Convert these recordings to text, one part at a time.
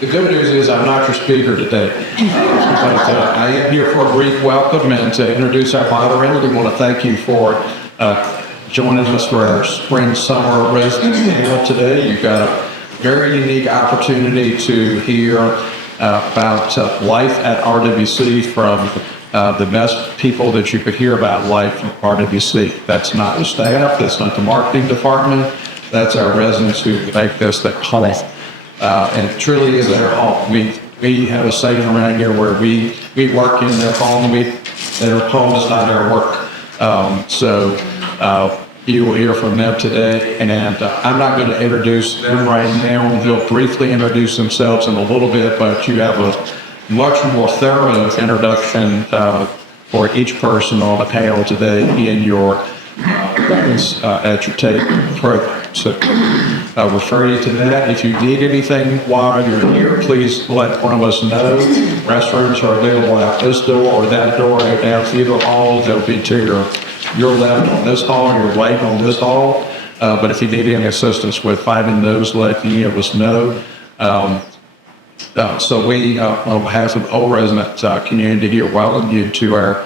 The good news is I'm not your speaker today. I am here for a brief welcome and to introduce our moderator. We want to thank you for joining us for our spring summer residence panel today. You've got a very unique opportunity to hear about life at RWC from the best people that you could hear about life at RWC. That's not the staff, that's not the marketing department, that's our residents who make this the home. And it truly is their home. We have a saying around here where we work in their home, their home is not our work. So you will hear from them today, and I'm not going to introduce them right now. They'll briefly introduce themselves in a little bit, but you have a much more thorough introduction for each person on the panel today in your at your tape program. So I'll refer you to that. If you need anything while you're here, please let one of us know. Restrooms are available out this door or that door, out either hall. They'll be to your left on this hall, your right on this hall. But if you need any assistance with finding those, let any of us know. So we, on behalf of the whole resident community here, welcome you to our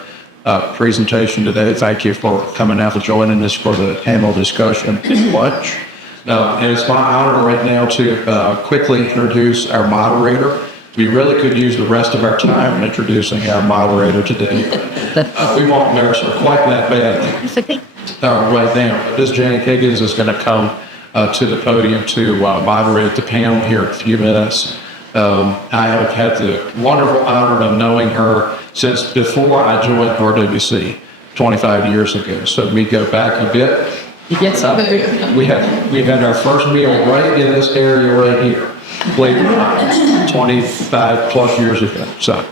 presentation today. Thank you for coming out and joining us for the panel discussion lunch. And it's my honor right now to quickly introduce our moderator. We really could use the rest of our time introducing our moderator today. We won't embarrass her quite that bad right now. Ms. Jane Higgins is going to come to the podium to moderate the panel here in a few minutes. I have had the wonderful honor of knowing her since before I joined RWC 25 years ago. So we go back a bit. Yes, we had our first meal right in this area right here, late 25 plus years ago. So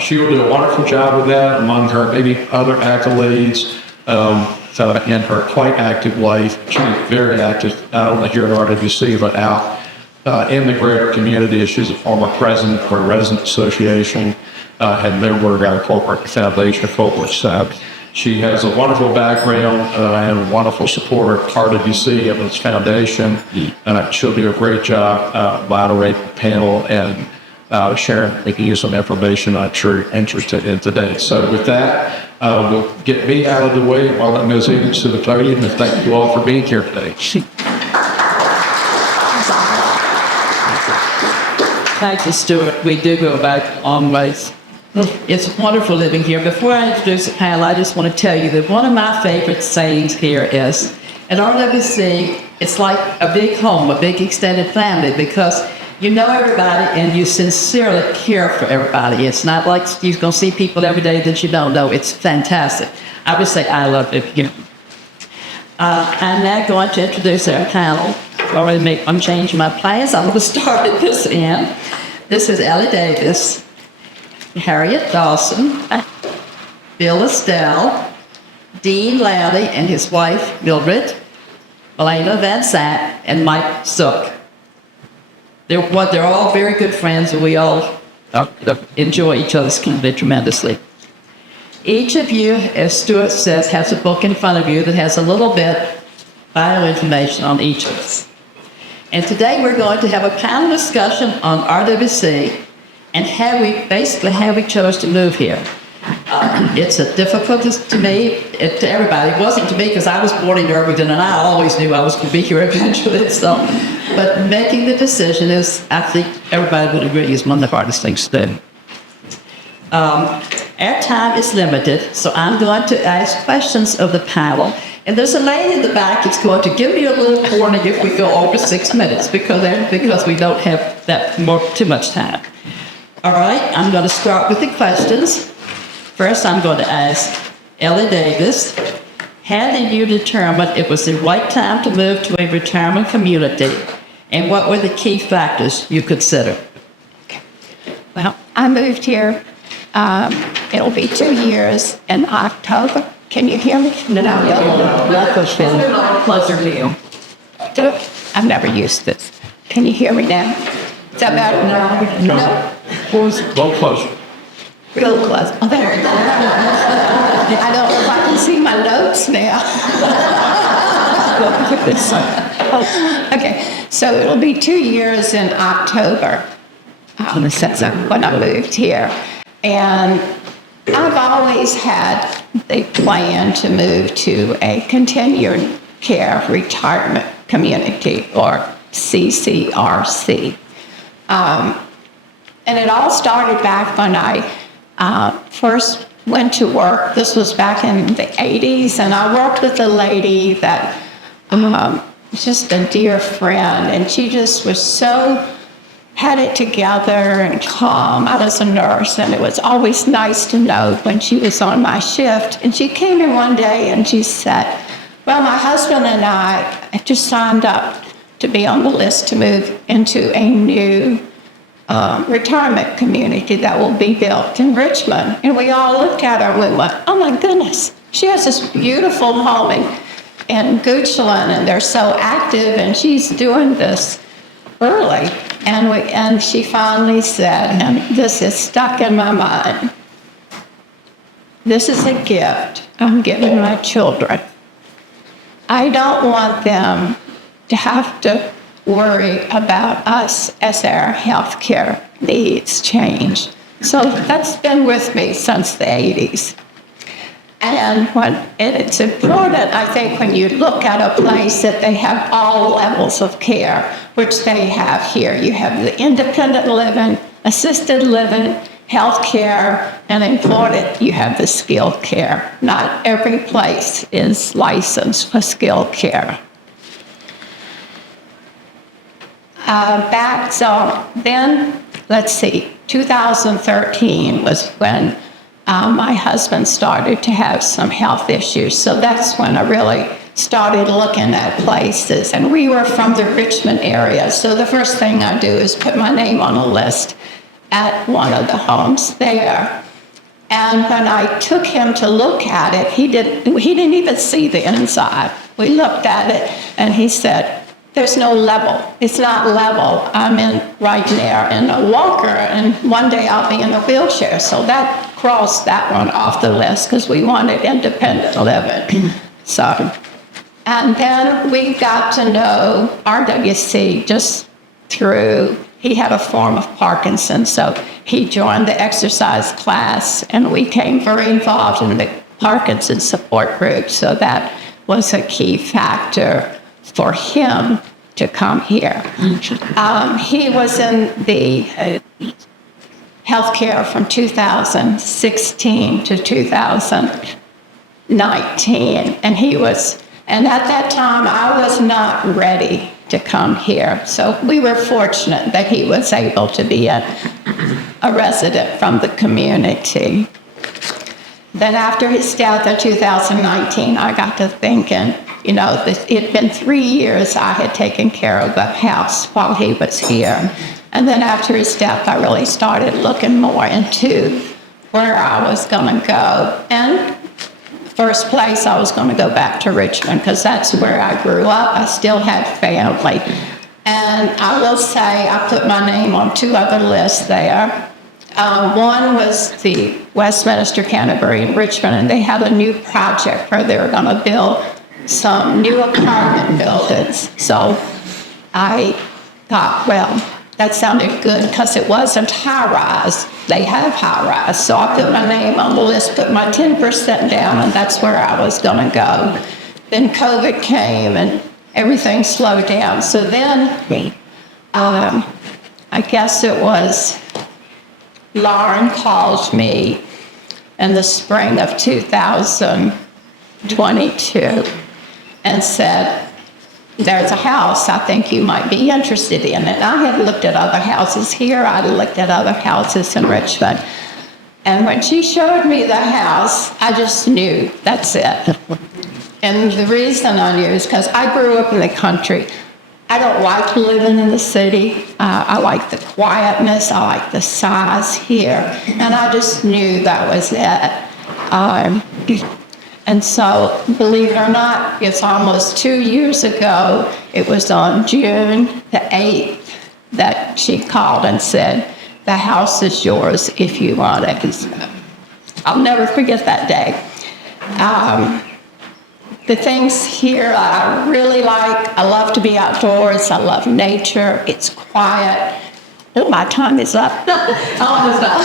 she will do a wonderful job with that, among her maybe other accolades. In her quite active life, she's very active not only here at RWC but out in the greater community. She's a former president for a resident association and member of our corporate foundation for which she has a wonderful background and a wonderful supporter of RWC and its foundation. She'll do a great job moderating the panel and sharing with you some information I'm sure you're interested in today. So with that, we'll get me out of the way while I Ms. Higgins to the podium, and thank you all for being here today. Thank you, Stuart. We do go back a long ways. It's wonderful living here. Before I introduce the panel, I just want to tell you that one of my favorite sayings here is, at RWC, it's like a big home, a big extended family, because you know everybody and you sincerely care for everybody. It's not like you're going to see people every day that you don't know. It's fantastic. I would say I love it here. I'm now going to introduce our panel. I'm changing my plans. I'm going to start at this end. This is Ellie Davis, Harriet Dawson, Bill Estelle, Dean Lowdy and his wife Mildred, Elena Van Sant, and Mike Zook. They're all very good friends, and we all enjoy each other's company tremendously. Each of you, as Stuart says, has a book in front of you that has a little bit bio information on each of us. And today we're going to have a panel discussion on RWC and how we chose to move here. It's a difficult to me, to everybody. It wasn't to me because I was born in Irvington and I always knew I was going to be here eventually. So, but making the decision is, I think everybody would agree, is one of the hardest things to do. Our time is limited, so I'm going to ask questions of the panel. And there's a lady in the back that's going to give me a little warning if we go over 6 minutes because we don't have too much time. All right, I'm going to start with the questions. First, I'm going to ask Ellie Davis, how did you determine it was the right time to move to a retirement community? And what were the key factors you considered? Well, I moved here. It'll be 2 years in October. Can you hear me? No. Closer to you. I've never used this. Can you hear me now? Is that better? No. Go closer. Real close. Oh, there. I don't know if I can see my notes now. Oh, okay. So it'll be 2 years in October. when I moved here. And I've always had the plan to move to a continuing care retirement community, or CCRC. And it all started back when I first went to work. This was back in the 80s, and I worked with a lady that just a dear friend, and she just was so had it together and calm. I was a nurse, and it was always nice to know when she was on my shift. And she came in one day and she said, well, my husband and I have just signed up to be on the list to move into a new retirement community that will be built in Richmond. And we all looked at her and we went, oh my goodness, she has this beautiful home in Goochland, and they're so active, and she's doing this early. And she finally said, and this is stuck in my mind, this is a gift I'm giving my children. I don't want them to have to worry about us as our health care needs change. So that's been with me since the 80s. And it's important, I think, when you look at a place that they have all levels of care, which they have here. You have the independent living, assisted living, health care, and important, you have the skilled care. Not every place is licensed for skilled care. Let's see, 2013 was when my husband started to have some health issues. So that's when I really started looking at places. And we were from the Richmond area. So the first thing I do is put my name on a list at one of the homes there. And when I took him to look at it, he didn't even see the inside. We looked at it and he said, there's no level. It's not level. I'm right there in a walker, and one day I'll be in a wheelchair. So that crossed that one off the list because we wanted independent living. And then we got to know RWC just through, he had a form of Parkinson's, so he joined the exercise class, and we became very involved in the Parkinson's support group. So that was a key factor for him to come here. He was in the healthcare from 2016 to 2019, and at that time I was not ready to come here. So we were fortunate that he was able to be a resident from the community. Then after his death in 2019, I got to thinking, it had been 3 years I had taken care of the house while he was here. And then after his death, I really started looking more into where I was going to go. And first place, I was going to go back to Richmond because that's where I grew up. I still had family. And I will say I put my name on 2 other lists there. One was the Westminster Canterbury in Richmond, and they had a new project where they were going to build some new apartment buildings. So I thought, well, that sounded good because it wasn't high-rise. They have high-rise. So I put my name on the list, put my 10% down, and that's where I was going to go. Then COVID came, and everything slowed down. So then I guess it was Lauren called me in the spring of 2022 and said, there's a house I think you might be interested in. And I had looked at other houses here. I looked at other houses in Richmond. And when she showed me the house, I just knew, that's it. And the reason I knew is because I grew up in the country. I don't like living in the city. I like the quietness. I like the size here. And I just knew that was it. And so, believe it or not, it's almost 2 years ago. It was on June the 8th that she called and said, the house is yours if you want it. I'll never forget that day. The things here I really like. I love to be outdoors. I love nature. It's quiet. Oh, my time is up. Almost not.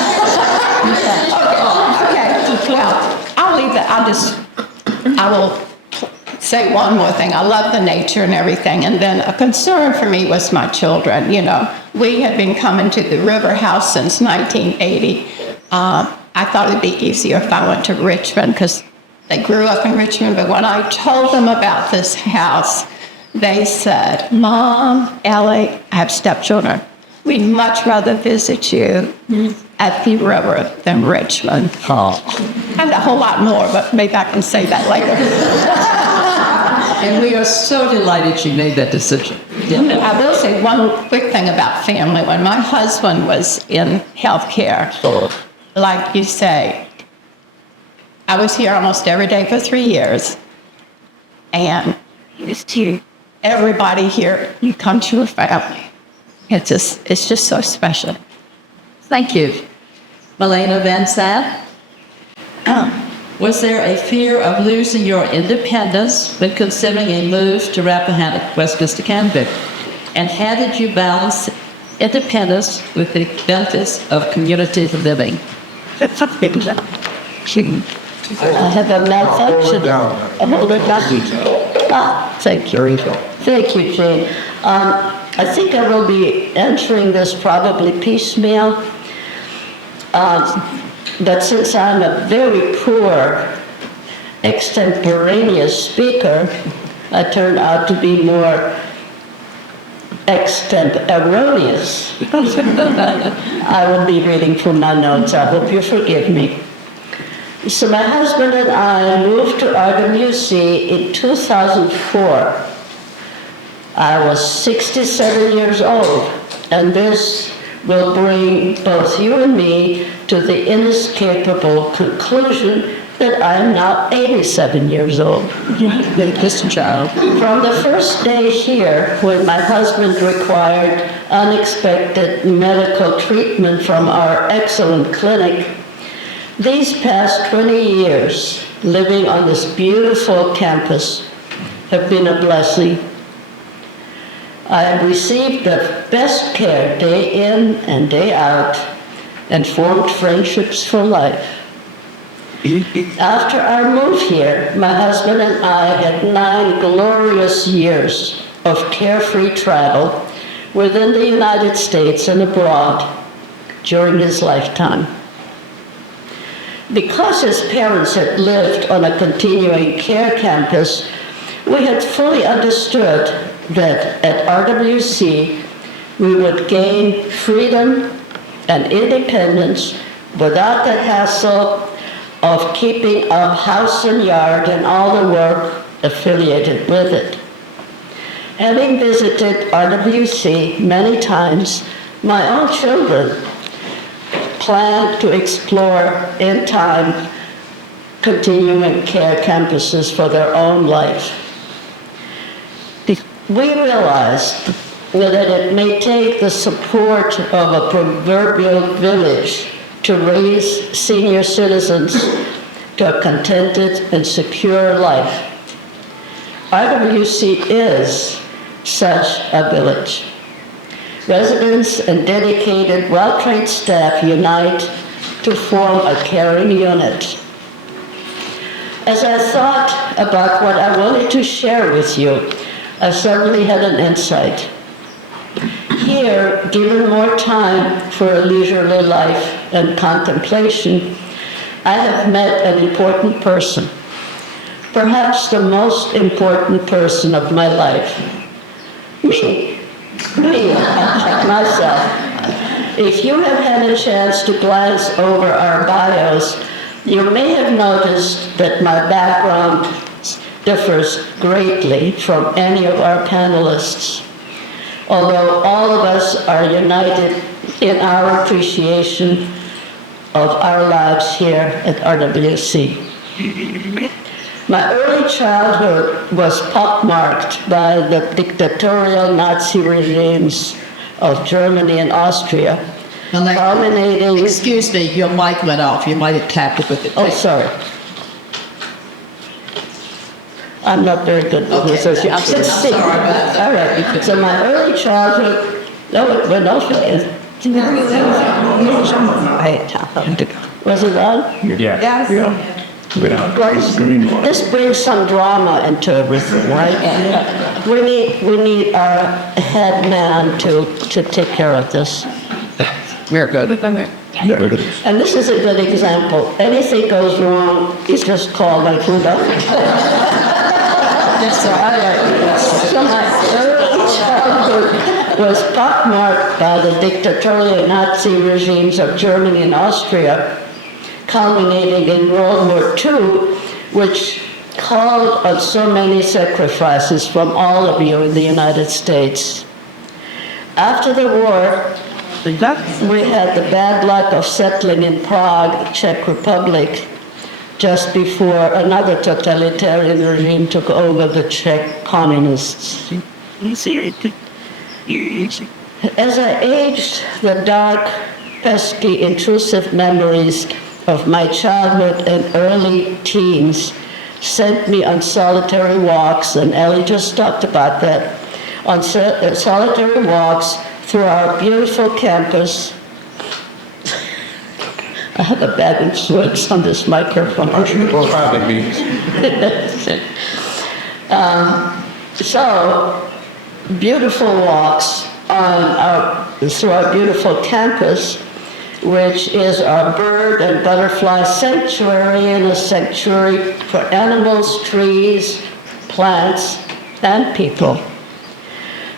Okay, well, I'll leave it. I will say one more thing. I love the nature and everything. And then a concern for me was my children. You know, we had been coming to the River House since 1980. I thought it'd be easier if I went to Richmond because they grew up in Richmond. But when I told them about this house, they said, Mom, Ellie, I have stepchildren. We'd much rather visit you at the river than Richmond. Oh. And a whole lot more, but maybe I can say that later. And we are so delighted you made that decision. I will say one quick thing about family. When my husband was in healthcare, like you say, I was here almost every day for 3 years. And everybody here, you come to a family. It's just so special. Thank you. Melena Van Satt? Was there a fear of losing your independence when considering a move to Rappahannock, Westminster, Canada? And how did you balance independence with the benefits of community living? I have a malfunction. Hold it down. Thank you. Thank you, Jane. I think I will be answering this probably piecemeal. But since I'm a very poor extemporaneous speaker, I turned out to be more extemporaneous. I will be reading from my notes. I hope you forgive me. So my husband and I moved to RWC in 2004. I was 67 years old, and this will bring both you and me to the inescapable conclusion that I am now 87 years old. This child. From the first day here, when my husband required unexpected medical treatment from our excellent clinic, these past 20 years living on this beautiful campus have been a blessing. I have received the best care day in and day out and formed friendships for life. After our move here, my husband and I had 9 glorious years of carefree travel within the United States and abroad during his lifetime. Because his parents had lived on a continuing care campus, we had fully understood that at RWC we would gain freedom and independence without the hassle of keeping up house and yard and all the work affiliated with it. Having visited RWC many times, my own children planned to explore in time continuing care campuses for their own life. We realized that it may take the support of a proverbial village to raise senior citizens to a contented and secure life. RWC is such a village. Residents and dedicated, well-trained staff unite to form a caring unit. As I thought about what I wanted to share with you, I suddenly had an insight. Here, given more time for a leisurely life and contemplation, I have met an important person, perhaps the most important person of my life. Me, myself. If you have had a chance to glance over our bios, you may have noticed that my background differs greatly from any of our panelists, although all of us are united in our appreciation of our lives here at RWC. My early childhood was pockmarked by the dictatorial Nazi regimes of Germany and Austria, culminating... Excuse me, your mic went off. You might have tapped it with it. Oh, sorry. I'm not very good with this. Okay. I'm sorry about that. All right. So my early childhood, no, it went off again. Was it on? Yeah. This brings some drama into everything, right? We need our head man to take care of this. We're good. And this is a good example. Anything goes wrong, you just call my food up. So my early childhood was pockmarked by the dictatorial Nazi regimes of Germany and Austria, culminating in World War II, which called on so many sacrifices from all of you in the United States. After the war, we had the bad luck of settling in Prague, the Czech Republic, just before another totalitarian regime took over the Czech communists. As I aged, the dark, pesky, intrusive memories of my childhood and early teens sent me on solitary walks, and Ellie just talked about that, on solitary walks through our beautiful campus. I have a bad influence on this microphone. So, beautiful walks through our beautiful campus, which is our bird and butterfly sanctuary and a sanctuary for animals, trees, plants, and people.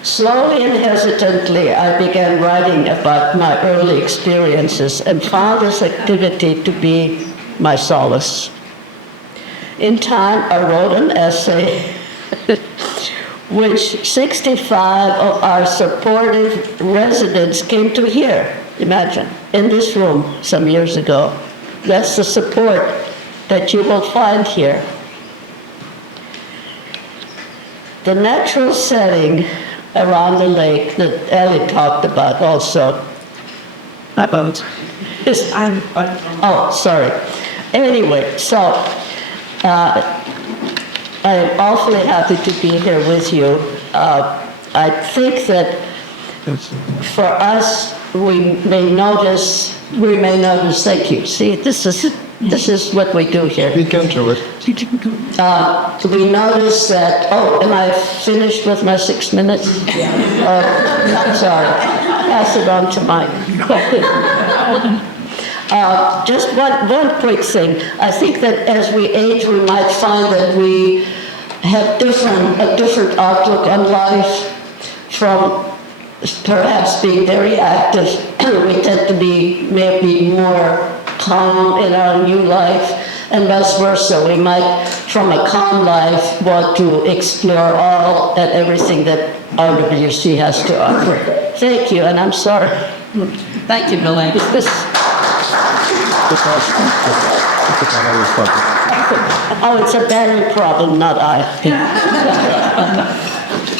Slowly and hesitantly, I began writing about my early experiences and found this activity to be my solace. In time, I wrote an essay which 65 of our supportive residents came to hear. Imagine, in this room some years ago. That's the support that you will find here. The natural setting around the lake that Ellie talked about also. Oh, sorry. Anyway, so I'm awfully happy to be here with you. I think that for us, we may notice, thank you. See, this is what we do here. You can do it. We notice that, am I finished with my 6 minutes? I'm sorry. Pass it on to Mike. Just one quick thing. I think that as we age, we might find that we have a different outlook on life from perhaps being very active. We tend to be maybe more calm in our new life, and vice versa. We might, from a calm life, want to explore all and everything that RWC has to offer. Thank you, and I'm sorry. Thank you, Billy. Oh, it's a battery problem, not I.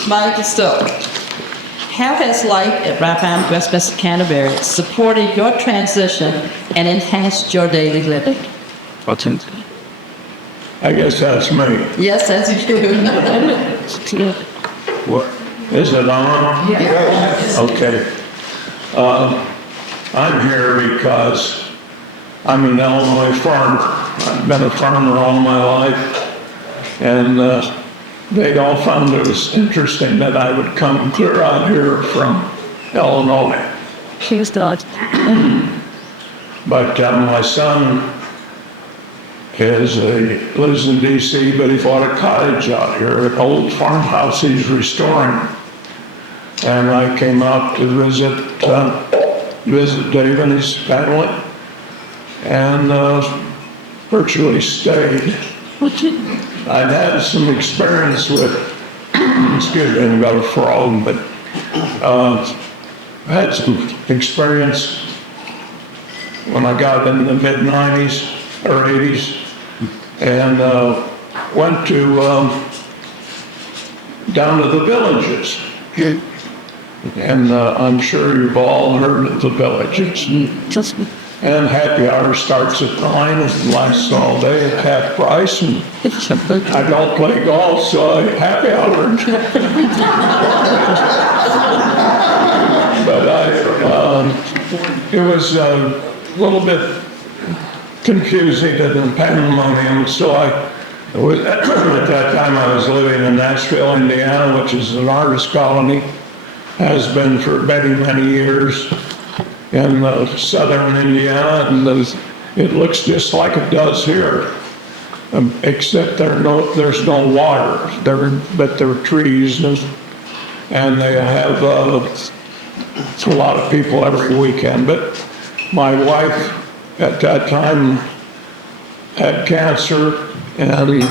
Mike Stowe, how has life at Rapine Westminster Canterbury supported your transition and enhanced your daily living? I guess that's me. Yes, that's you. What? Is it on? Yes. Okay. I'm here because I'm an Illinois farmer. I've been a farmer all my life, and they all found it was interesting that I would come clear out here from Illinois. But my son lives in D.C., but he bought a cottage out here, an old farmhouse he's restoring. And I came out to visit Dave and his family, and virtually stayed. I've had some experience with, excuse me, I've got a frog, but I had some experience when I got in the mid-90s or 80s, and went to down to the villages. And I'm sure you've all heard of the villages. And happy hour starts at 9 and lasts all day at half price. And I don't play golf, so happy hour. But It was a little bit confusing and pandemonium, so at that time I was living in Nashville, Indiana, which is an artist colony, has been for many, many years in southern Indiana, and it looks just like it does here, except there's no water, but there are trees, and they have a lot of people every weekend. But my wife at that time had cancer, and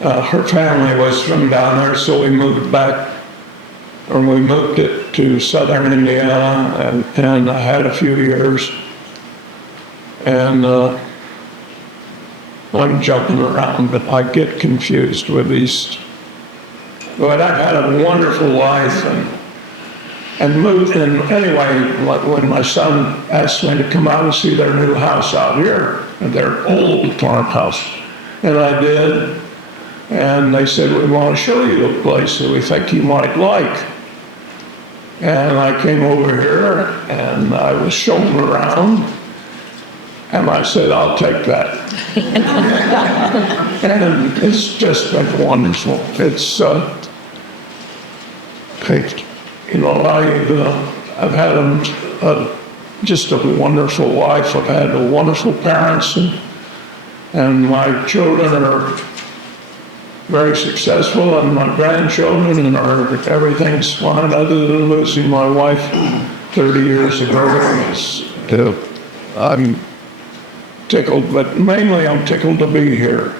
her family was from down there, so we moved it to southern Indiana, and I had a few years. And I'm jumping around, but I get confused with these. But I've had a wonderful life and moved. And anyway, when my son asked me to come out and see their new house out here, their old farmhouse, and I did. And they said, we want to show you a place that we think you might like. And I came over here and I was shown around. And I said, I'll take that. And it's just been wonderful. It's, I've had just a wonderful life. I've had wonderful parents, and my children are very successful, and my grandchildren, and everything's fine, other than losing my wife 30 years ago. I'm tickled, but mainly I'm tickled to be here.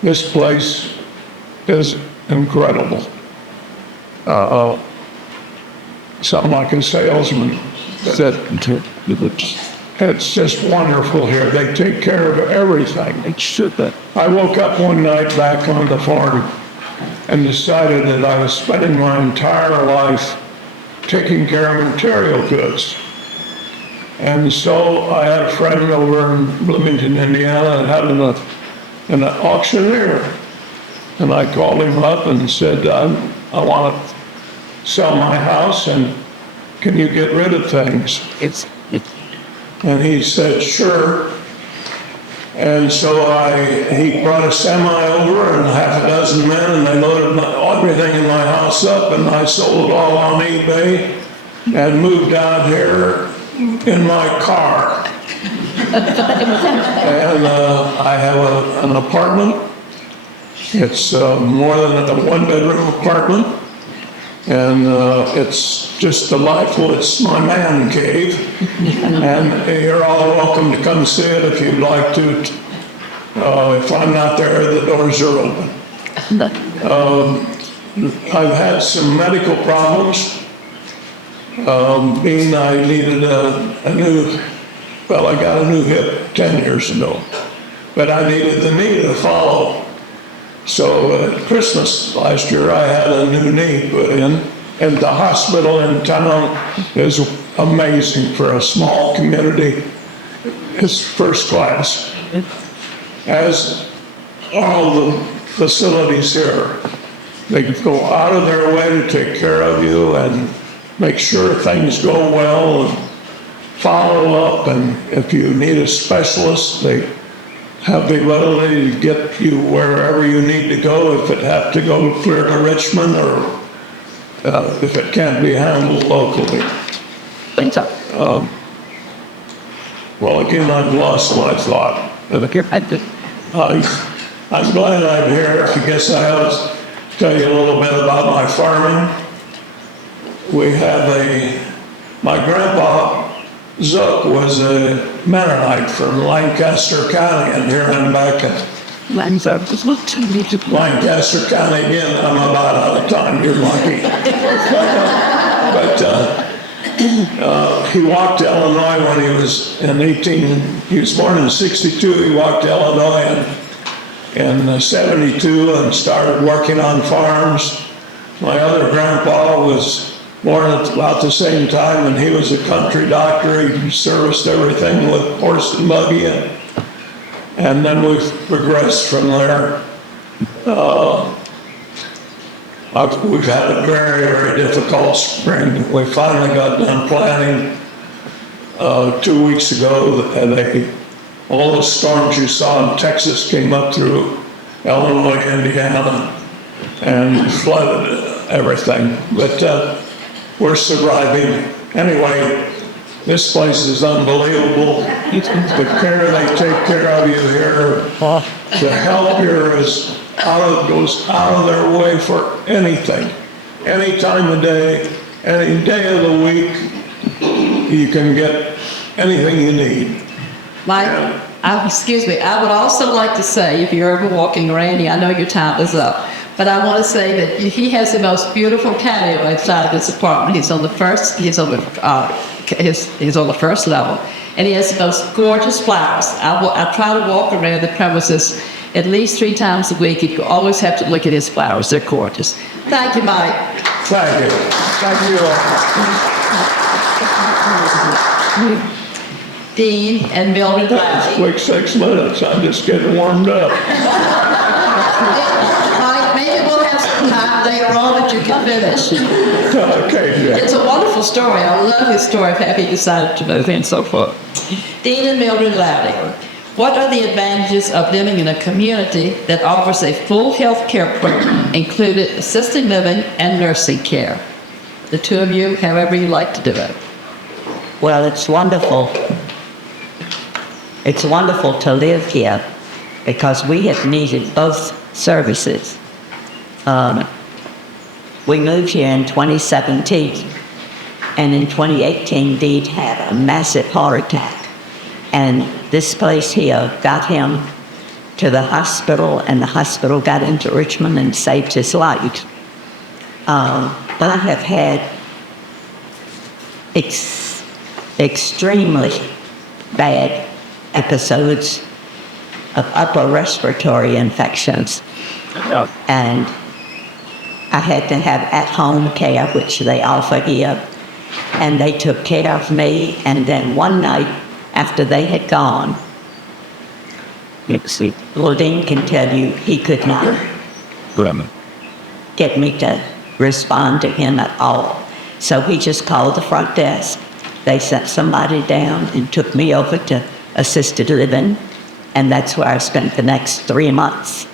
This place is incredible. Something like a salesman said, it's just wonderful here. They take care of everything. I woke up one night back on the farm and decided that I was spending my entire life taking care of material goods. And so I had a friend over in Bloomington, Indiana, that had an auctioneer. And I called him up and said, I want to sell my house, and can you get rid of things? And he said, sure. And so he brought a semi over and half a dozen men, and they loaded everything in my house up, and I sold it all on eBay and moved out here in my car. And I have an apartment. It's more than a one-bedroom apartment. And it's just delightful. It's my man cave. And you're all welcome to come see it if you'd like to. If I'm not there, the doors are open. I've had some medical problems. Being I needed I got a new hip 10 years ago. But I needed the knee to follow. So at Christmas last year, I had a new knee put in, and the hospital in town is amazing for a small community. It's first class, as all the facilities here. They go out of their way to take care of you and make sure things go well and follow up. And if you need a specialist, they have the ability to get you wherever you need to go, if it have to go clear to Richmond, or if it can't be handled locally. Well, again, I've lost my thought. I'm glad I'm here. I guess I ought to tell you a little bit about my farming. We have my grandpa Zook was a Mennonite from Lancaster County, and here I'm back at Lancaster County again. I'm about out of time, you're lucky. But he walked to Illinois when he was he was born in 62, he walked to Illinois in 72 and started working on farms. My other grandpa was born at about the same time, and he was a country doctor. He serviced everything with horse and buggy, and then we progressed from there. We've had a very, very difficult spring. We finally got done planting 2 weeks ago, and all those storms you saw in Texas came up through Illinois, Indiana, and flooded everything. But we're surviving. Anyway, this place is unbelievable. The care they take care of you here, the help here goes out of their way for anything. Any time of day, any day of the week, you can get anything you need. Mike, excuse me, I would also like to say, if you're ever walking Randy, I know your time is up, but I want to say that he has the most beautiful patio inside this apartment. He's on the first level, and he has the most gorgeous flowers. I try to walk around the premises at least 3 times a week. You always have to look at his flowers. They're gorgeous. Thank you, Mike. Thank you. Thank you. Dean and Mildred Lowry. Quick 6 minutes. I'm just getting warmed up. Mike, maybe we'll have some time later on that you can finish. Okay, Jack. It's a wonderful story. I love his story of how he decided to move in so far. Dean and Mildred Lowry. What are the advantages of living in a community that offers a full health care program, including assisted living and nursing care? The two of you, however you like to do it. Well, it's wonderful. It's wonderful to live here because we have needed both services. We moved here in 2017, and in 2018, Dean had a massive heart attack. And this place here got him to the hospital, and the hospital got into Richmond and saved his life. But I have had extremely bad episodes of upper respiratory infections. And I had to have at-home care, which they offer here. And they took care of me. And then one night, after they had gone, well, Dean can tell you he could not get me to respond to him at all. So he just called the front desk. They sent somebody down and took me over to assisted living, and that's where I spent the next 3 months.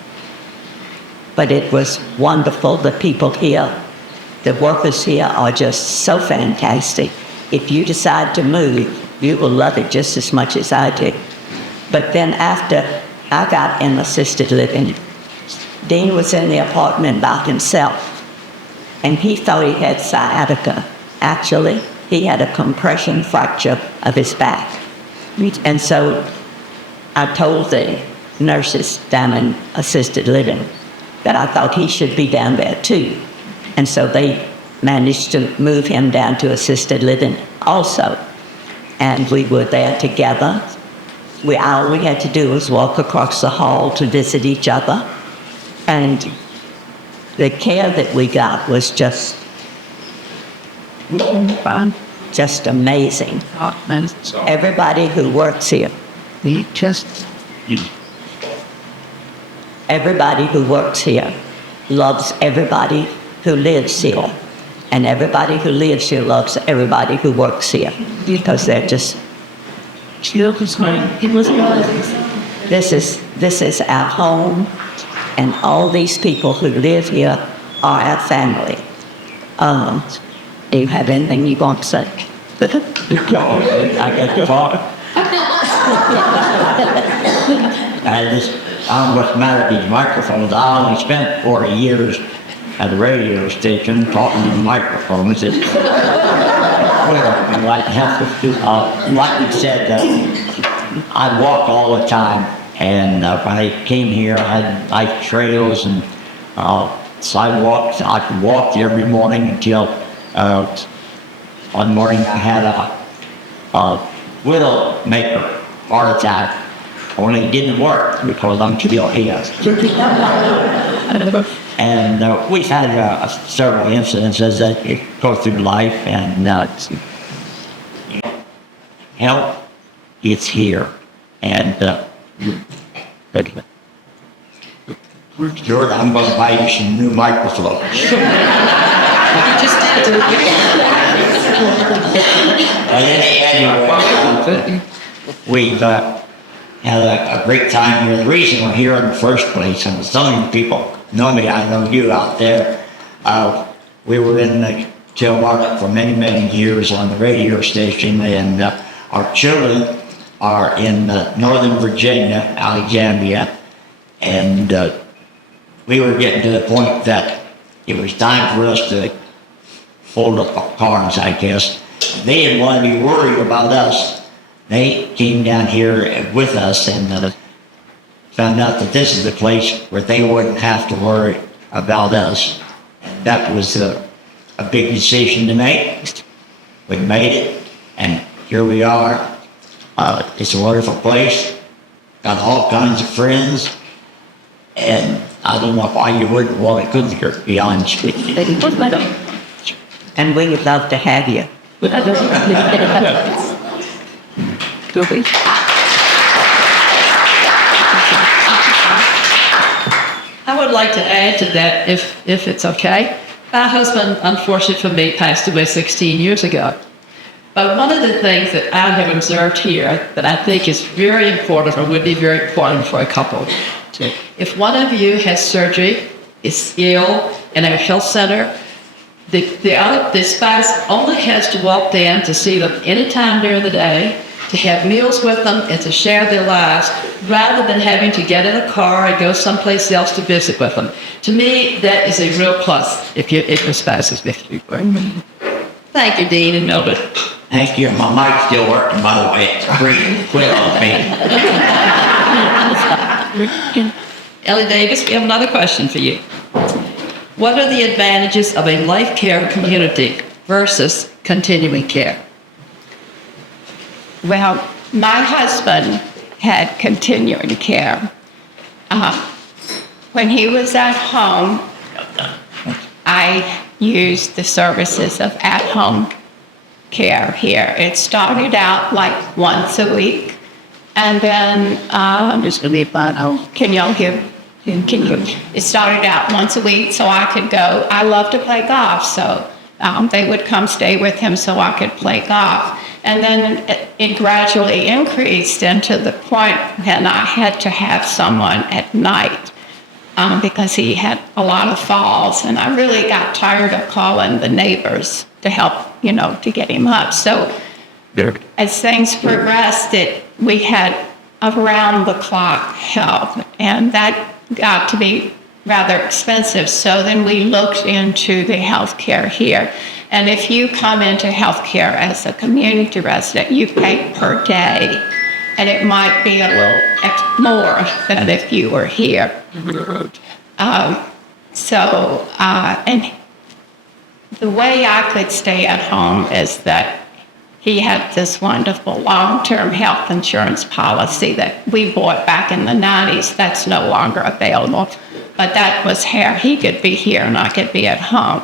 But it was wonderful. The people here, the workers here are just so fantastic. If you decide to move, you will love it just as much as I did. But then after I got in assisted living, Dean was in the apartment by himself, and he thought he had sciatica. Actually, he had a compression fracture of his back. And so I told the nurses down in assisted living that I thought he should be down there too. And so they managed to move him down to assisted living also. And we were there together. All we had to do was walk across the hall to visit each other. And the care that we got was just amazing. Everybody who works here, everybody who works here loves everybody who lives here. And everybody who lives here loves everybody who works here. Because they're just... This is our home, and all these people who live here are our family. Do you have anything you want to say? I got to talk. I'm what's matter with these microphones. I only spent 40 years at the radio station talking to microphones. It's like like you said, I walked all the time, and when I came here, I had bike trails and sidewalks. I could walk every morning until one morning I had a widowmaker heart attack. Only it didn't work because I'm still here. And we've had several incidences that go through life, and help, it's here. And George, I'm going to buy you some new microphones. You just did Anyway, we've had a great time here. The reason we're here in the first place, and some of you people know me, I know you out there. We were in the Tillamook for many, many years on the radio station, and our children are in Northern Virginia, Alexandria, and we were getting to the point that it was time for us to fold up our cards, I guess. They didn't want to be worried about us. They came down here with us and found out that this is the place where they wouldn't have to worry about us. That was a big decision to make. We made it, and here we are. It's a wonderful place. Got all kinds of friends, and I don't know why you wouldn't want to come here, to be honest with you. And we would love to have you. I would like to add to that, if it's okay. My husband, unfortunately for me, passed away 16 years ago. But one of the things that I have observed here that I think is very important, or would be very important for a couple, if one of you has surgery, is ill in a health center, the spouse only has to walk down to see them anytime during the day, to have meals with them, and to share their lives, rather than having to get in a car and go someplace else to visit with them. To me, that is a real plus if your spouse is with you. Thank you, Dean and Mildred. Thank you. My mic's still working, by the way. It's pretty quick on me. Ellie Davis, we have another question for you. What are the advantages of a life care community versus continuing care? Well, my husband had continuing care. When he was at home, I used the services of at-home care here. It started out like once a week, and then it started out once a week, so I could go. I love to play golf, so they would come stay with him so I could play golf. And then it gradually increased into the point when I had to have someone at night because he had a lot of falls, and I really got tired of calling the neighbors to help, to get him up. So as things progressed, we had around-the-clock help, and that got to be rather expensive. So then we looked into the health care here. And if you come into health care as a community resident, you pay per day. And it might be a little more than if you were here. And the way I could stay at home is that he had this wonderful long-term health insurance policy that we bought back in the 90s. That's no longer available. But that was how he could be here and I could be at home.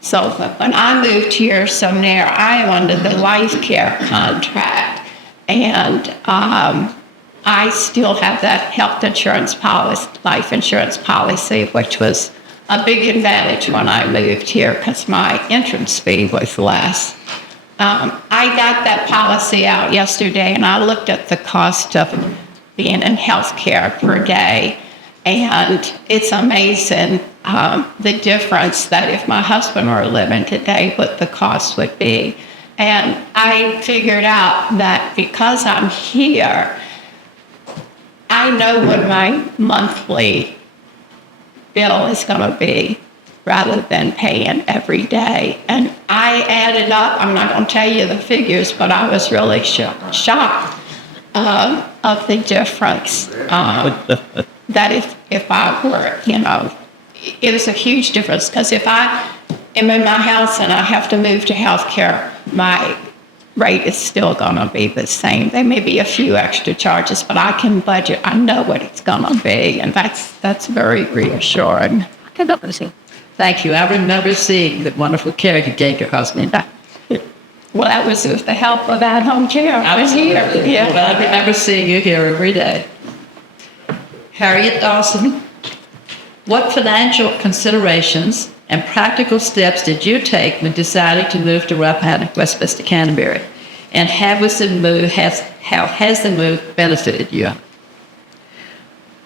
So when I moved here, so now I am under the life care contract. And I still have that health insurance policy, life insurance policy, which was a big advantage when I moved here because my entrance fee was less. I got that policy out yesterday, and I looked at the cost of being in health care per day, and it's amazing the difference that if my husband were living today, what the cost would be. And I figured out that because I'm here, I know what my monthly bill is going to be rather than paying every day. And I added up, I'm not going to tell you the figures, but I was really shocked of the difference. That if I were, it is a huge difference because if I am in my house and I have to move to healthcare, my rate is still going to be the same. There may be a few extra charges, but I can budget. I know what it's going to be, and that's very reassuring. Thank you. I remember seeing the wonderful care you gave your husband. Well, that was with the help of at-home care. I was here. Yeah. Well, I remember seeing you here every day. Harriet Dawson. What financial considerations and practical steps did you take when deciding to move to Rappahannock, Westminster, Canterbury? And how has the move benefited you?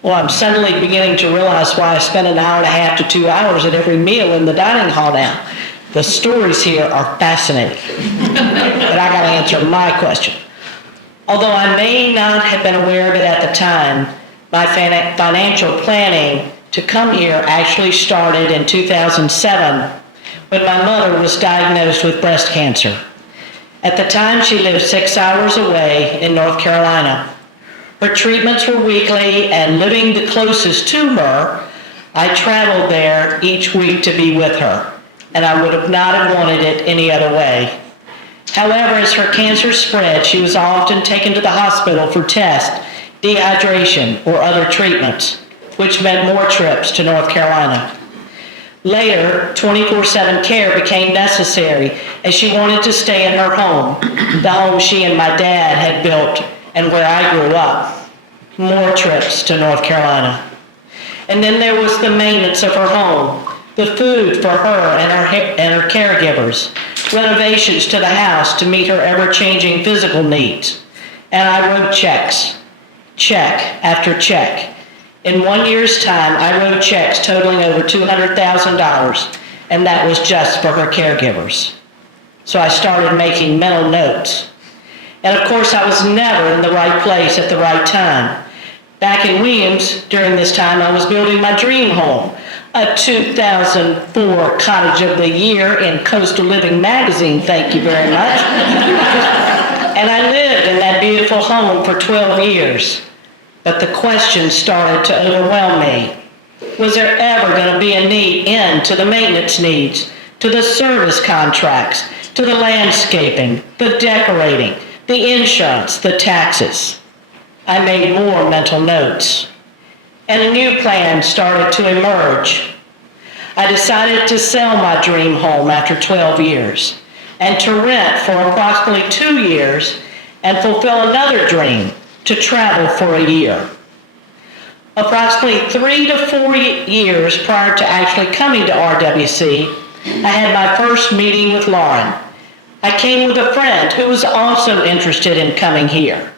Well, I'm suddenly beginning to realize why I spend an hour and a half to 2 hours at every meal in the dining hall now. The stories here are fascinating. But I got to answer my question. Although I may not have been aware of it at the time, my financial planning to come here actually started in 2007 when my mother was diagnosed with breast cancer. At the time, she lived 6 hours away in North Carolina. Her treatments were weekly, and living the closest to her, I traveled there each week to be with her, and I would have not have wanted it any other way. However, as her cancer spread, she was often taken to the hospital for tests, dehydration, or other treatments, which meant more trips to North Carolina. Later, 24/7 care became necessary as she wanted to stay in her home, the home she and my dad had built and where I grew up. More trips to North Carolina. And then there was the maintenance of her home, the food for her and her caregivers, renovations to the house to meet her ever-changing physical needs. And I wrote checks, check after check. In 1 year's time, I wrote checks totaling over $200,000, and that was just for her caregivers. So I started making mental notes. And of course, I was never in the right place at the right time. Back in Williams, during this time, I was building my dream home, a 2004 Cottage of the Year in Coastal Living magazine, thank you very much. And I lived in that beautiful home for 12 years. But the questions started to overwhelm me. Was there ever going to be an end to the maintenance needs, to the service contracts, to the landscaping, the decorating, the insurance, the taxes? I made more mental notes. And a new plan started to emerge. I decided to sell my dream home after 12 years and to rent for approximately 2 years and fulfill another dream, to travel for a year. Approximately 3 to 4 years prior to actually coming to RWC, I had my first meeting with Lauren. I came with a friend who was also interested in coming here.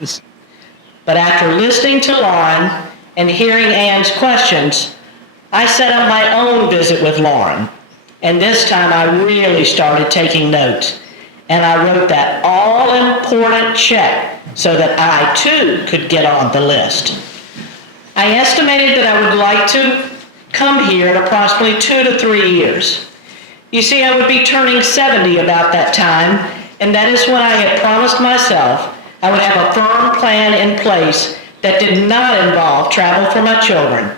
But after listening to Lauren and hearing Ann's questions, I set up my own visit with Lauren. And this time I really started taking notes. And I wrote that all-important check so that I, too, could get on the list. I estimated that I would like to come here in approximately 2 to 3 years. You see, I would be turning 70 about that time, and that is when I had promised myself I would have a firm plan in place that did not involve travel for my children,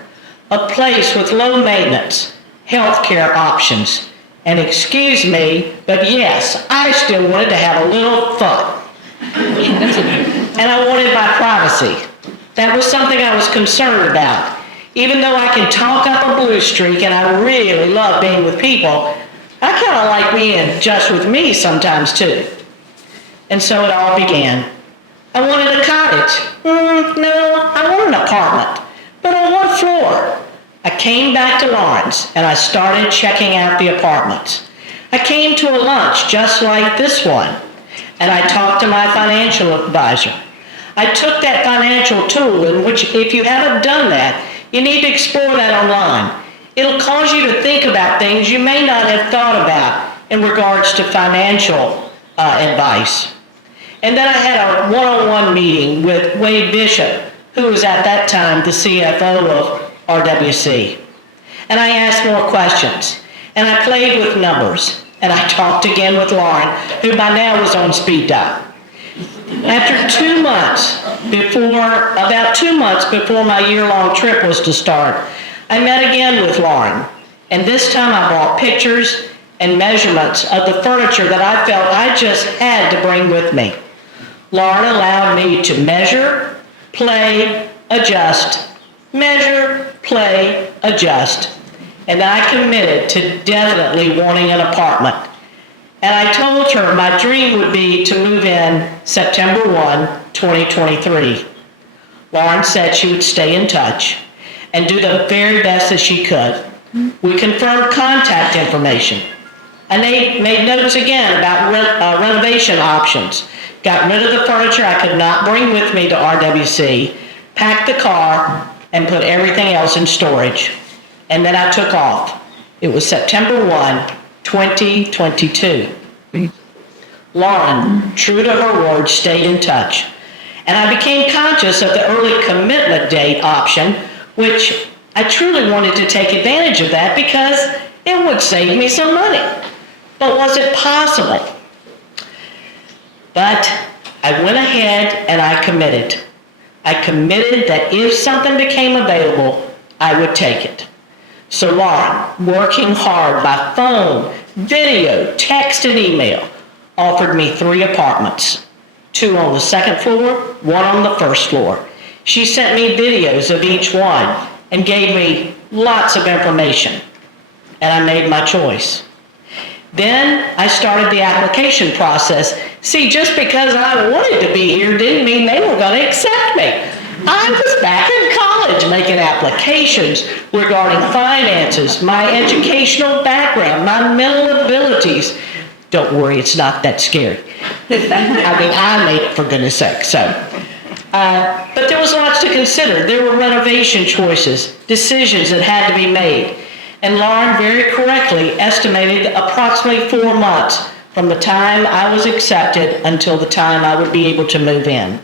a place with low maintenance, health care options, and excuse me, but yes, I still wanted to have a little fun. And I wanted my privacy. That was something I was concerned about. Even though I can talk up a blue streak and I really love being with people, I kind of like being just with me sometimes too. And so it all began. I wanted a cottage. No, I want an apartment, but on what floor? I came back to Lawrence and I started checking out the apartments. I came to a lunch just like this one, and I talked to my financial advisor. I took that financial tool, in which if you haven't done that, you need to explore that online. It'll cause you to think about things you may not have thought about in regards to financial advice. And then I had a one-on-one meeting with Wade Bishop, who was at that time the CFO of RWC. And I asked more questions, and I played with numbers, and I talked again with Lauren, who by now was on speed dial. About 2 months before my year-long trip was to start, I met again with Lauren, and this time I brought pictures and measurements of the furniture that I felt I just had to bring with me. Lauren allowed me to measure, play, adjust, measure, play, adjust, and I committed to definitely wanting an apartment. And I told her my dream would be to move in September 1, 2023. Lauren said she would stay in touch, and do the very best that she could. We confirmed contact information. I made notes again about renovation options. Got rid of the furniture I could not bring with me to RWC, packed the car, and put everything else in storage. And then I took off. It was September 1, 2022. Lauren, true to her word, stayed in touch. And I became conscious of the early commitment date option, which I truly wanted to take advantage of that because it would save me some money. But was it possible? But I went ahead and I committed. I committed that if something became available, I would take it. So Lauren, working hard by phone, video, text, and email, offered me 3 apartments, 2 on the second floor, 1 on the first floor. She sent me videos of each one and gave me lots of information, and I made my choice. Then I started the application process. See, just because I wanted to be here didn't mean they were going to accept me. I was back in college making applications regarding finances, my educational background, my mental abilities. Don't worry, it's not that scary. I made it for goodness sake, but there was lots to consider. There were renovation choices, decisions that had to be made. And Lauren very correctly estimated approximately 4 months from the time I was accepted until the time I would be able to move in.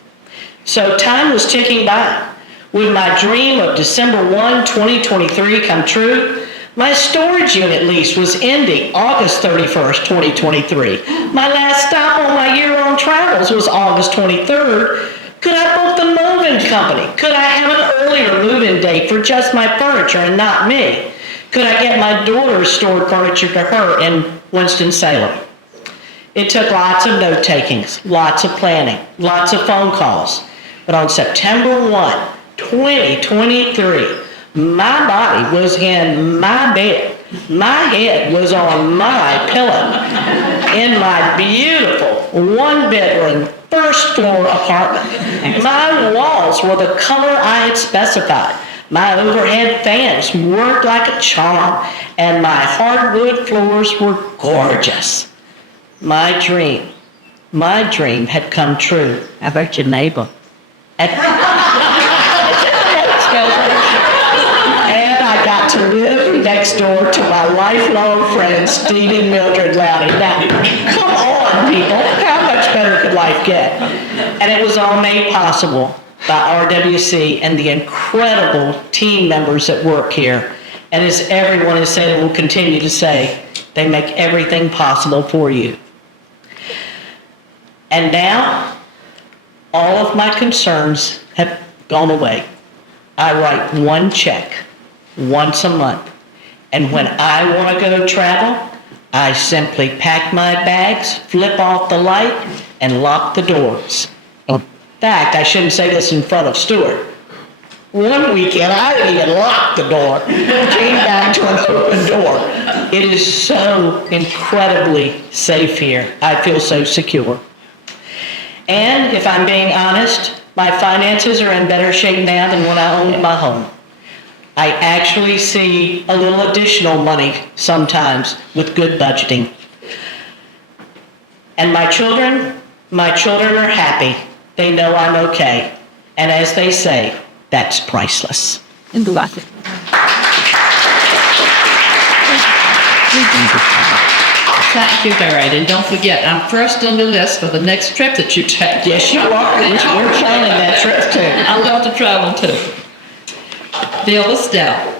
So time was ticking by. Would my dream of December 1, 2023 come true? My storage unit lease was ending August 31st, 2023. My last stop on my year-long travels was August 23rd. Could I book the move-in company? Could I have an earlier move-in date for just my furniture and not me? Could I get my daughter's stored furniture to her in Winston-Salem? It took lots of note-takings, lots of planning, lots of phone calls. But on September 1, 2023, my body was in my bed. My head was on my pillow in my beautiful 1-bedroom, first-floor apartment. My walls were the color I had specified. My overhead fans worked like a charm, and my hardwood floors were gorgeous. My dream had come true. How about your neighbor? And I got to live next door to my lifelong friends, Steve and Mildred Loudy. Now, come on, people. How much better could life get? And it was all made possible by RWC and the incredible team members that work here. And as everyone has said and will continue to say, they make everything possible for you. And now, all of my concerns have gone away. I write 1 check once a month. And when I want to go travel, I simply pack my bags, flip off the light, and lock the doors. In fact, I shouldn't say this in front of Stuart. One weekend, I didn't even lock the door. Came back to an open door. It is so incredibly safe here. I feel so secure. And if I'm being honest, my finances are in better shape now than when I owned my home. I actually see a little additional money sometimes with good budgeting. And my children are happy. They know I'm okay. And as they say, that's priceless. Thank you, Barrett. And don't forget, I'm first on the list for the next trip that you take. Yes, you are. We're planning that trip too. I love to travel too. Bill Estelle,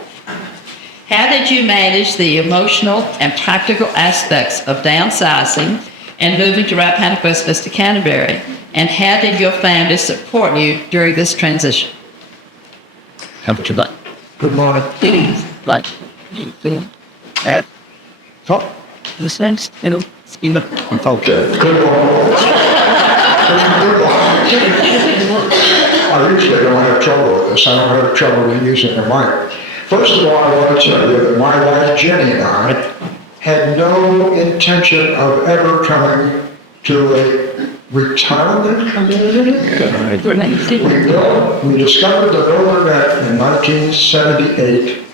how did you manage the emotional and practical aspects of downsizing and moving to Rappahannock West Vista, Canterbury? And how did your family support you during this transition? How would you like? Good morning. Like, Talk. okay. Good morning. I usually don't have trouble with this. I don't have trouble in using the mic. First of all, I want to tell you that my wife Jenny and I had no intention of ever coming to a retirement community. We discovered the building in 1978,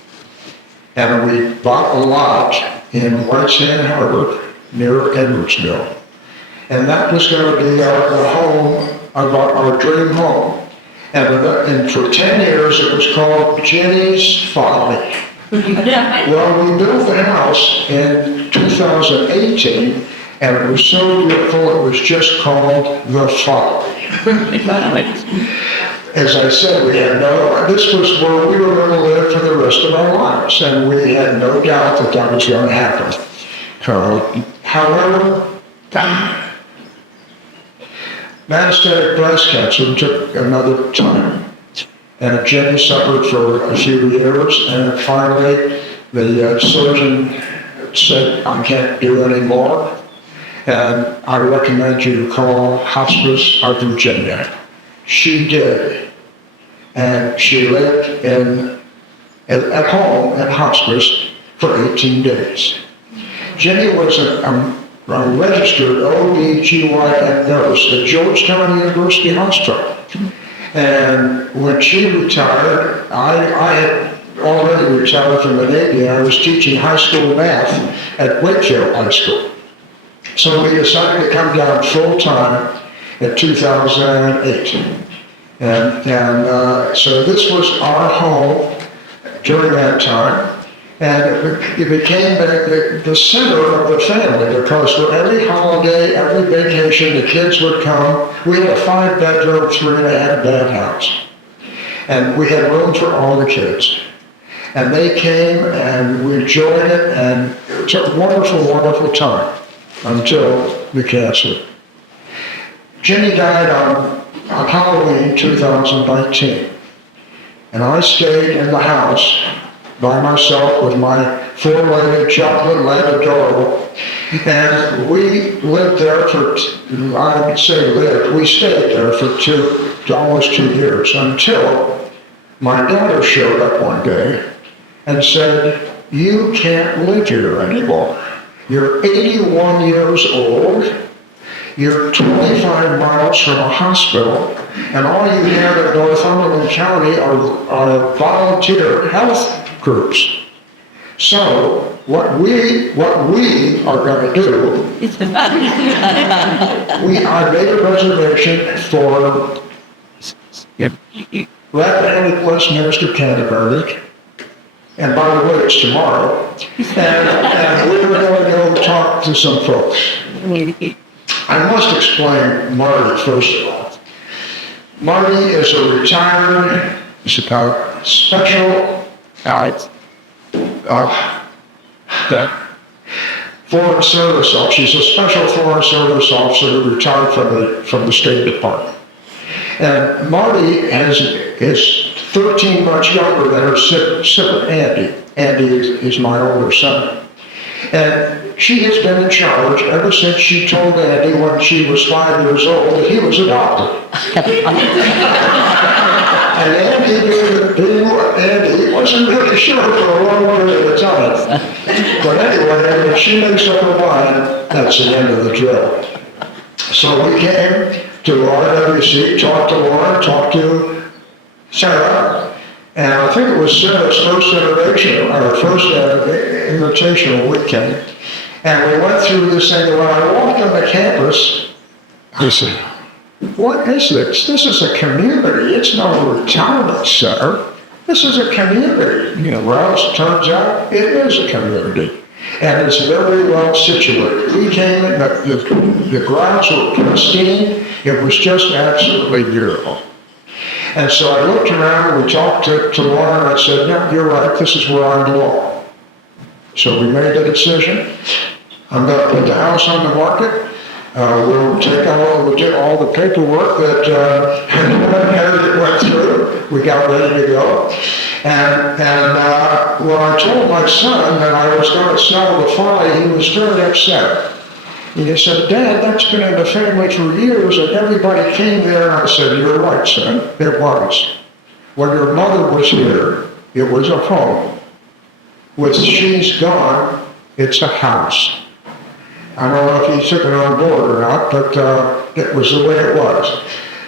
and we bought a lot in White Sand Harbor near Edwardsville. And that was going to be the home of our dream home. And for 10 years, it was called Jenny's Folly. Well, we built the house in 2018, and it was so beautiful, it was just called The Folly. As I said, this was where we were going to live for the rest of our lives, and we had no doubt that that was going to happen. However, metastatic breast cancer took another time. And Jenny suffered for a few years, and finally the surgeon said, I can't do any more, and I recommend you call Hospice of Virginia. She did, and she lived at home at hospice for 18 days. Jenny was a registered OB/GYN nurse at Georgetown University Hospital. And when she retired, I had already retired from the Navy. I was teaching high school math at Wakefield High School. So we decided to come down full time in 2008. And so this was our home during that time. And it became the center of the family, because for every holiday, every vacation, the kids would come. We had a 5-bedroom, 3.5-bed house. And we had room for all the kids. And they came, and we enjoyed it, and it was a wonderful, wonderful time until the cancer. Jenny died on Halloween 2019. And I stayed in the house by myself with my 4-legged chocolate labrador, and we lived there for, I would say lived, we stayed there for almost 2 years, until my daughter showed up one day and said, you can't live here anymore. You're 81 years old, you're 25 miles from a hospital, and all you have in Northumberland County are volunteer health groups. So what we are going to do, I made a reservation for Rappahannock, Westminster, Canterbury, and by the way, it's tomorrow, and we're going to go talk to some folks. I must explain Marty first of all. Marty is a retired special foreign service officer. She's a special foreign service officer who retired from the State Department. And Marty is 13 months younger than her sibling, Andy. Andy is my older son. And she has been in charge ever since she told Andy when she was 5 years old that he was adopted. And Andy wasn't really sure for a long period of time. But anyway, when she makes up her mind, that's the end of the drill. So we came to RWC, talked to Lauren, talked to Sarah, and I think it was Sarah's first invitation when we came. And we went through this thing, and when I walked on the campus, I said, what is this? This is a community. It's not a retirement center. This is a community. Well, it turns out it is a community. And it's very well situated. We came in, the grounds were pristine. It was just absolutely beautiful. And so I looked around, we talked to Lauren, and I said, no, you're right, this is where I belong. So we made the decision. I'm going to put the house on the market. We'll get all the paperwork that Harriet went through. We got ready to go. And when I told my son that I was going to sell the Folly, he was very upset. He said, Dad, that's been in the family for years, and everybody came there. And I said, you're right, son, it was. When your mother was here, it was a home. With she's gone, it's a house. I don't know if he took it on board or not, but it was the way it was.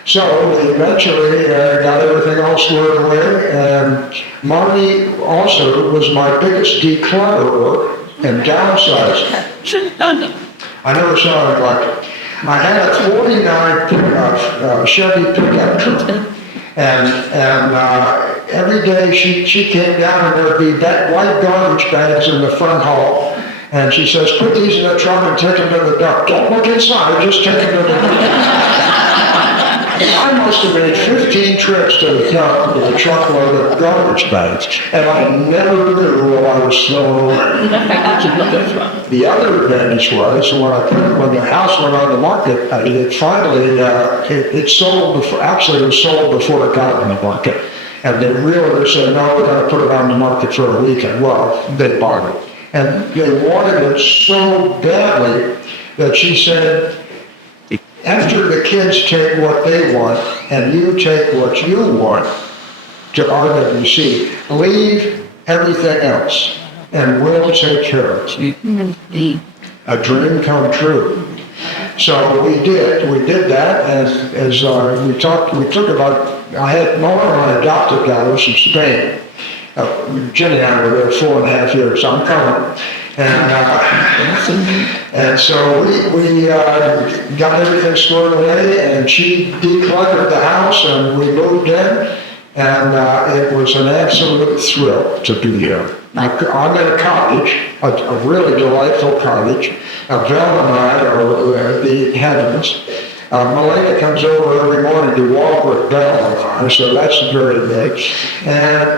So we eventually got everything all squared away, and Marty also was my biggest declutterer and downsizer. I never saw it like it. I had a 49 Chevy pickup, and every day she came down and there'd be that white garbage bags in the front hall, and she says, "Put these in the trunk and take them to the dump. Don't look inside, just take them to the dump." I must have made 15 trips to the dump with a truckload of garbage bags, and I never knew what I was throwing away. The other advantage was when the house went on the market, it finally it sold before. Actually, it was sold before it got on the market, and the realtor said, "No, we're going to put it on the market for a weekend." Well, they bought it, and they wanted it so badly that she said, "After the kids take what they want and you take what you want to RWC, leave everything else and we'll take care of it." A dream come true. So we did that as we took about, I had my adopted daughters from Spain. Jenny and I were there 4.5 years. I'm coming. And so we got everything squared away, and she decluttered the house, and we moved in, and it was an absolute thrill to be here. I'm in a cottage, a really delightful cottage. Val and I are the heavens. Melania comes over every morning to walk with Belle, so that's very big. And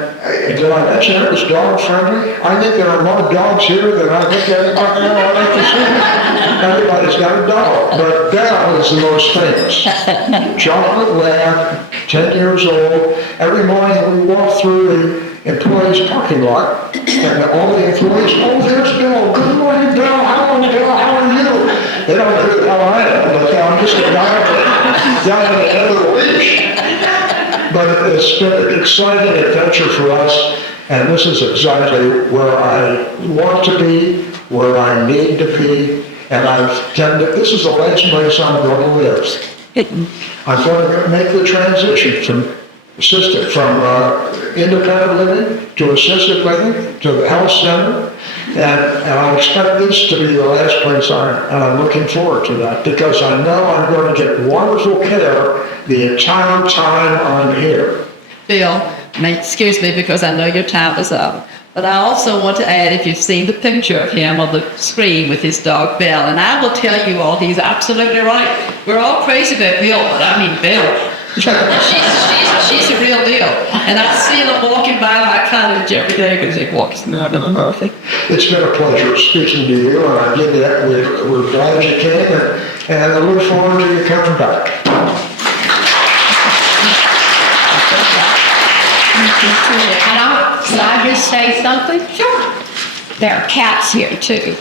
did I mention it was dog friendly? I think there are more dogs here than I think anybody else like to see. Everybody's got a dog, but Belle is the most famous. Chocolate lab, 10 years old. Every morning we walk through the employees' parking lot, and all the employees, "Oh, there's Bill. Good morning, Bill. How are you? How are you?" They don't know who the hell I am, but I'm just a guy down at the end of the leash. But it's been an exciting adventure for us, and this is exactly where I want to be, where I need to be, and this is the last place I'm going to live. I'm going to make the transition from independent living to assisted living to the health center, and I expect this to be the last place and I'm looking forward to that because I know I'm going to get wonderful care the entire time I'm here. Bill, excuse me because I know your time is up, but I also want to add, if you've seen the picture of him on the screen with his dog Bill, and I will tell you all, he's absolutely right. We're all crazy about Bill, but I mean Bill. She's a real deal. And I see them walking by my cottage every day because they walk around the perfect. It's been a pleasure speaking to you, and I get that. We're glad you came, and I look forward to you coming back. Can I just say something? Sure. There are cats here too.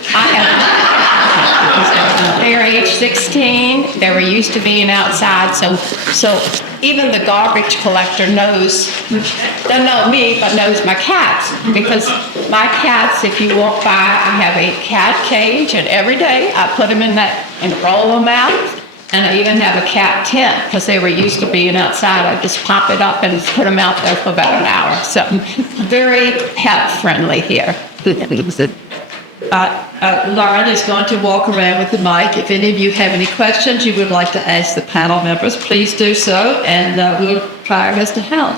They're age 16. They were used to being outside, so even the garbage collector doesn't know me, but knows my cats. Because my cats, if you walk by, I have a cat cage, and every day I put them in that and roll them out. And I even have a cat tent because they were used to being outside. I just pop it up and put them out there for about an hour. So very pet friendly here. Lauren is going to walk around with the mic. If any of you have any questions you would like to ask the panel members, please do so, and we'll try our best to help.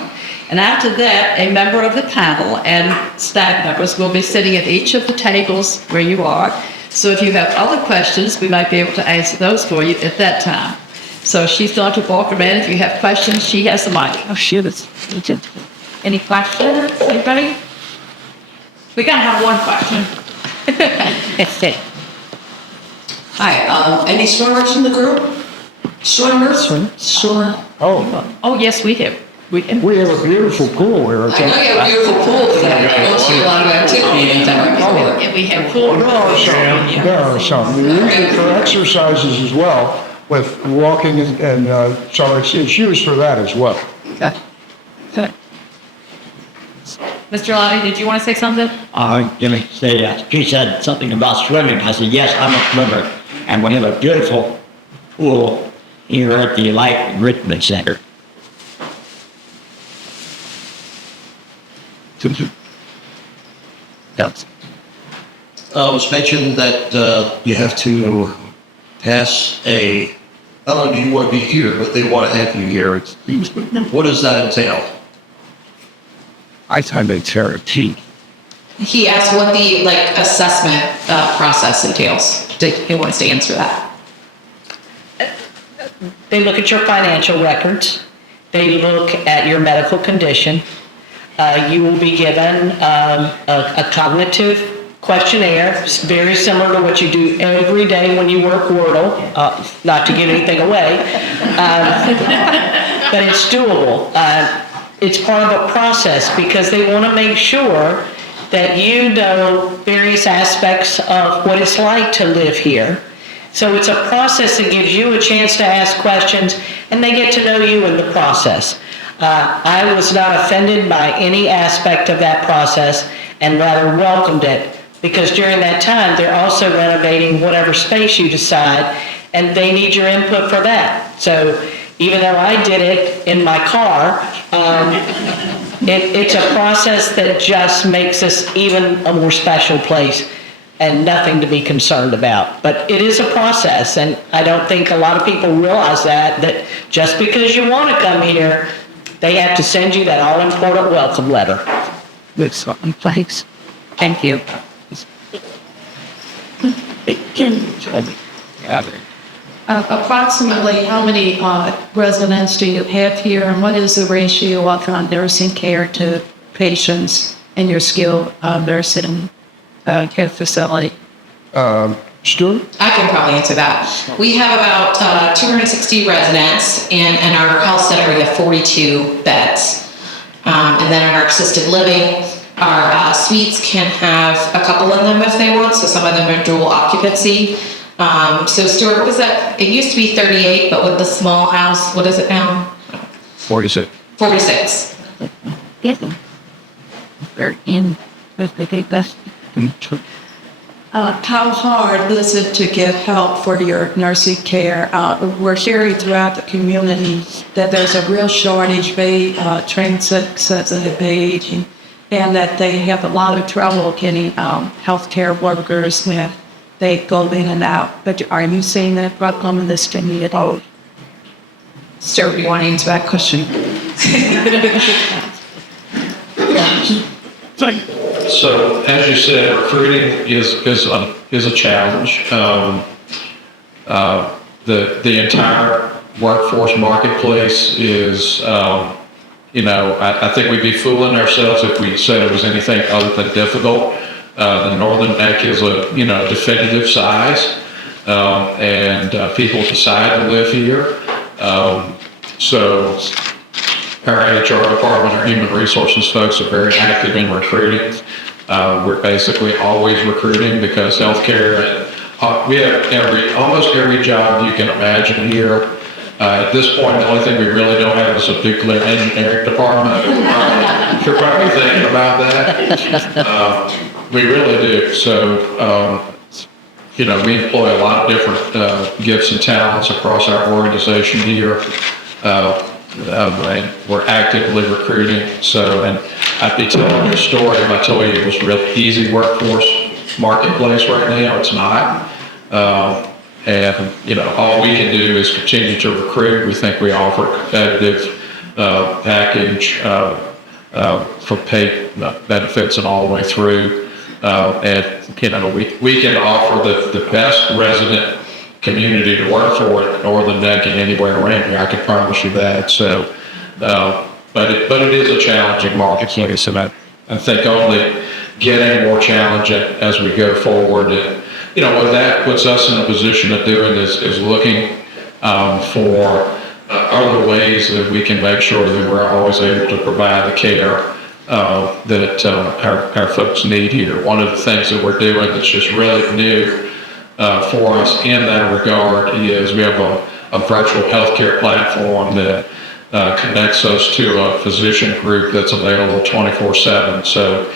And after that, a member of the panel and staff members will be sitting at each of the tables where you are. So if you have other questions, we might be able to answer those for you at that time. So she's going to walk around. If you have questions, she has the mic. Oh, shoot. Any questions? Anybody? We gotta have one question. That's it. Hi, any swimmers in the group? Swimmers? Sure. Oh, yes, we do. We have a beautiful pool here. I know you have a beautiful pool, but I don't see a lot of activity in there. And we have pool. There are some. We use it for exercises as well, with walking, and so it's used for that as well. Good. Mr. Lottie, did you want to say something? Jimmy, she said something about swimming. I said, yes, I'm a swimmer. And we have a beautiful pool here at the Life Enrichment Center. Yes. It was mentioned that you have to pass not only do you want to be here, but they want to have you here. What does that entail? I find it therapy. He asked what the assessment process entails. He wants to answer that. They look at your financial records. They look at your medical condition. You will be given a cognitive questionnaire, it's very similar to what you do every day when you work Wordle, not to give anything away, but it's doable. It's part of a process because they want to make sure that you know various aspects of what it's like to live here. So it's a process that gives you a chance to ask questions, and they get to know you in the process. I was not offended by any aspect of that process and rather welcomed it, because during that time, they're also renovating whatever space you decide, and they need your input for that. So even though I did it in my car, it's a process that just makes us even a more special place and nothing to be concerned about. But it is a process, and I don't think a lot of people realize that just because you want to come here, they have to send you that all-important welcome letter. Thanks. Thank you. Approximately how many residents do you have here, and what is the ratio of nursing care to patients in your skilled nursing care facility? Stuart? I can probably answer that. We have about 260 residents, and in our health center, we have 42 beds. And then in our assisted living, our suites can have a couple of them if they want, so some of them are dual occupancy. So Stuart, what was that? It used to be 38, but with the small house, what is it now? 46. 46. They're in, how hard is it to get help for your nursing care? We're hearing throughout the community that there's a real shortage of transit-sensitive aging, and that they have a lot of trouble getting healthcare workers when they go in and out. But are you seeing that problem in this community? Sir, you want to answer that question? So, as you said, recruiting is a challenge. The entire workforce marketplace is, I think we'd be fooling ourselves if we said it was anything other than difficult. The Northern Neck is a definitive size, and people decide to live here. So our HR department, our human resources folks are very active in recruiting. We're basically always recruiting because healthcare, we have almost every job you can imagine here. At this point, the only thing we really don't have is a nuclear engineering department. You're probably thinking about that. We really do. So, we employ a lot of different gifts and talents across our organization here. And we're actively recruiting. So, and I'd be telling you a story if I told you it was a real easy workforce marketplace right now. It's not. And all we can do is continue to recruit. We think we offer competitive package for pay benefits and all the way through. And we can offer the best resident community to work for in the Northern Neck and anywhere around here. I can promise you that. So, but it is a challenging marketplace, and I think only getting more challenging as we go forward. And what that puts us in a position of doing is looking for other ways that we can make sure that we're always able to provide the care that our folks need here. One of the things that we're doing that's just really new for us in that regard is we have a virtual healthcare platform that connects us to a physician group that's available 24/7. So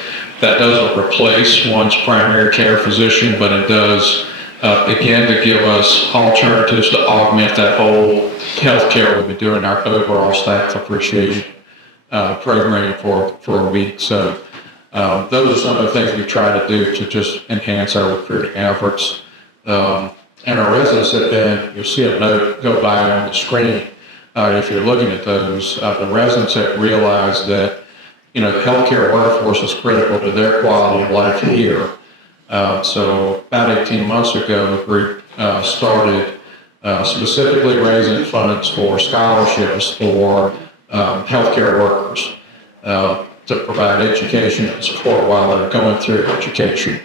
that doesn't replace one's primary care physician, but it does again, to give us alternatives to augment that whole healthcare we've been doing, our overall staff appreciation programming for a week. So those are some of the things we try to do to just enhance our recruiting efforts. And our residents have been, you'll see a note go by on the screen if you're looking at those. The residents have realized that, you know, the healthcare workforce is critical to their quality of life here. So about 18 months ago, the group started specifically raising funds for scholarships for healthcare workers to provide education and support while they're going through education.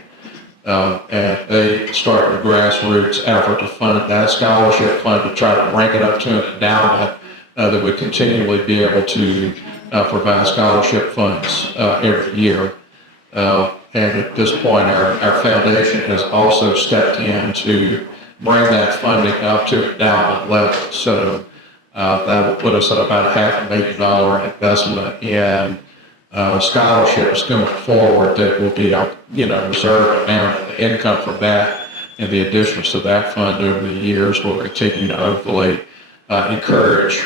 And they started a grassroots effort to fund that scholarship fund to try to rank it up to an endowment that would continually be able to provide scholarship funds every year. And at this point, our foundation has also stepped in to bring that funding up to endowment level. So that will put us at about $500,000 investment in scholarships going forward that will be, you know, reserved amount of income from that, and the additions to that fund over the years will continue to hopefully encourage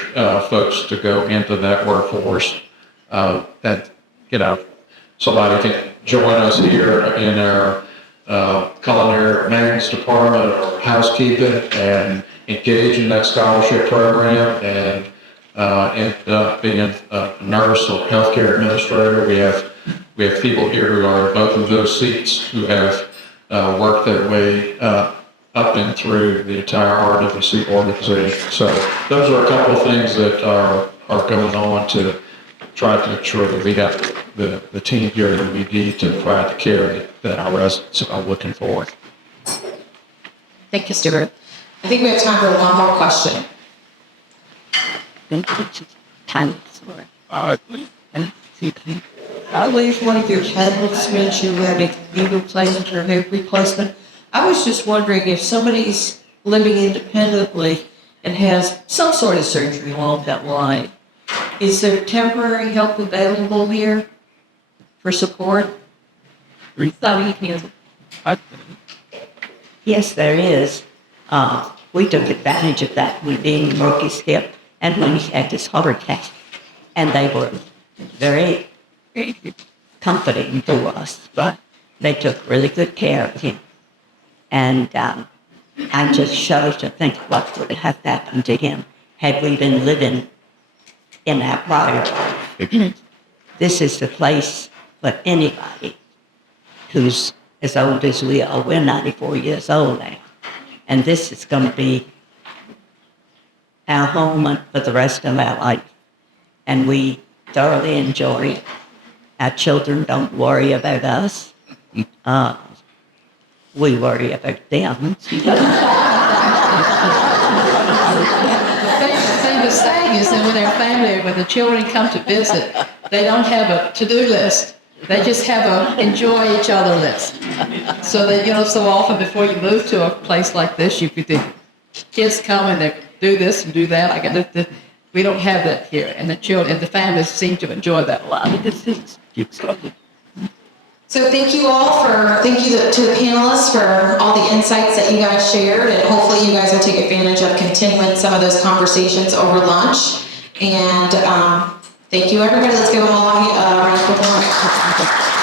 folks to go into that workforce. That, you know, somebody can join us here in our culinary maintenance department or housekeeping and engage in that scholarship program and end up being a nurse or healthcare administrator. We have people here who are in both of those seats who have worked their way up and through the entire RWC organization. So those are a couple of things that are going on to try to ensure that we got the team here that we need to provide the care that our residents are looking for. Thank you, Stuart. I think we have time for one more question. I believe one of your candidates mentioned that a knee replacement or hip replacement. I was just wondering if somebody's living independently and has some sort of surgery along that line, is there temporary help available here for support? Yes, there is. We took advantage of that when Dean broke his hip and when he had his heart attack. And they were very comforting to us. They took really good care of him. And I just shudder to think what would have happened to him had we been living in our prior life. This is the place for anybody who's as old as we are. We're 94 years old now. And this is going to be our home for the rest of our life. And we thoroughly enjoy it. Our children don't worry about us. We worry about them. The saying is that when the children come to visit, they don't have a to-do list. They just have a enjoy each other list. So that, you know, so often before you move to a place like this, the kids come and they do this and do that. We don't have that here, and the children and the families seem to enjoy that a lot. So thank you to the panelists for all the insights that you guys shared, and hopefully you guys will take advantage of continuing some of those conversations over lunch. And thank you, everybody. Let's give them a round of applause.